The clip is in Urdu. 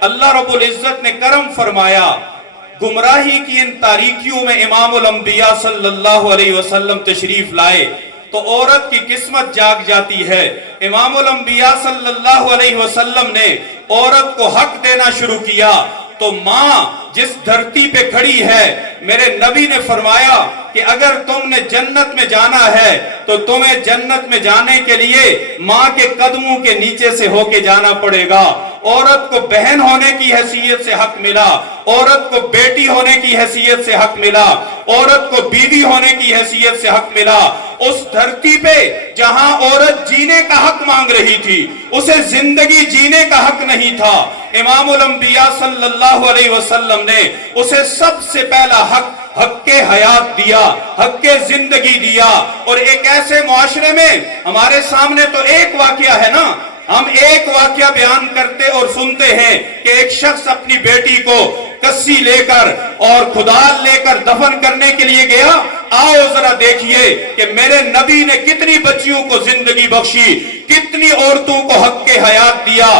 اللہ رب العزت نے کرم فرمایا، گمراہی کی ان تاریکیوں میں امام الانبیاء صلی اللہ علیہ وسلم تشریف لائے تو عورت کی قسمت جاگ جاتی ہے۔ امام الانبیاء صلی اللہ علیہ وسلم نے عورت کو حق دینا شروع کیا تو ماں جس دھرتی پہ کھڑی ہے، میرے نبی نے فرمایا کہ اگر تم نے جنت میں جانا ہے تو تمہیں جنت میں جانے کے لیے ماں کے قدموں کے نیچے سے ہو کے جانا پڑے گا۔ عورت کو بہن ہونے کی حیثیت سے حق ملا، عورت کو بیٹی ہونے کی حیثیت سے حق ملا، عورت کو بیوی ہونے کی حیثیت سے حق ملا۔ اس دھرتی پہ جہاں عورت جینے کا حق مانگ رہی تھی، اسے زندگی جینے کا حق نہیں تھا، امام الانبیاء صلی اللہ علیہ وسلم نے اسے سب سے پہلا حق کے حیات دیا، حق کے زندگی دیا۔ اور ایک ایسے معاشرے میں ہمارے سامنے تو ایک واقعہ ہے نا، ہم ایک واقعہ بیان کرتے اور سنتے ہیں کہ ایک شخص اپنی بیٹی کو کسی لے کر اور کھدال لے کر دفن کرنے کے لیے گیا۔ آؤ ذرا دیکھیے کہ میرے نبی نے کتنی بچیوں کو زندگی بخشی، کتنی عورتوں کو حق کے حیات دیا۔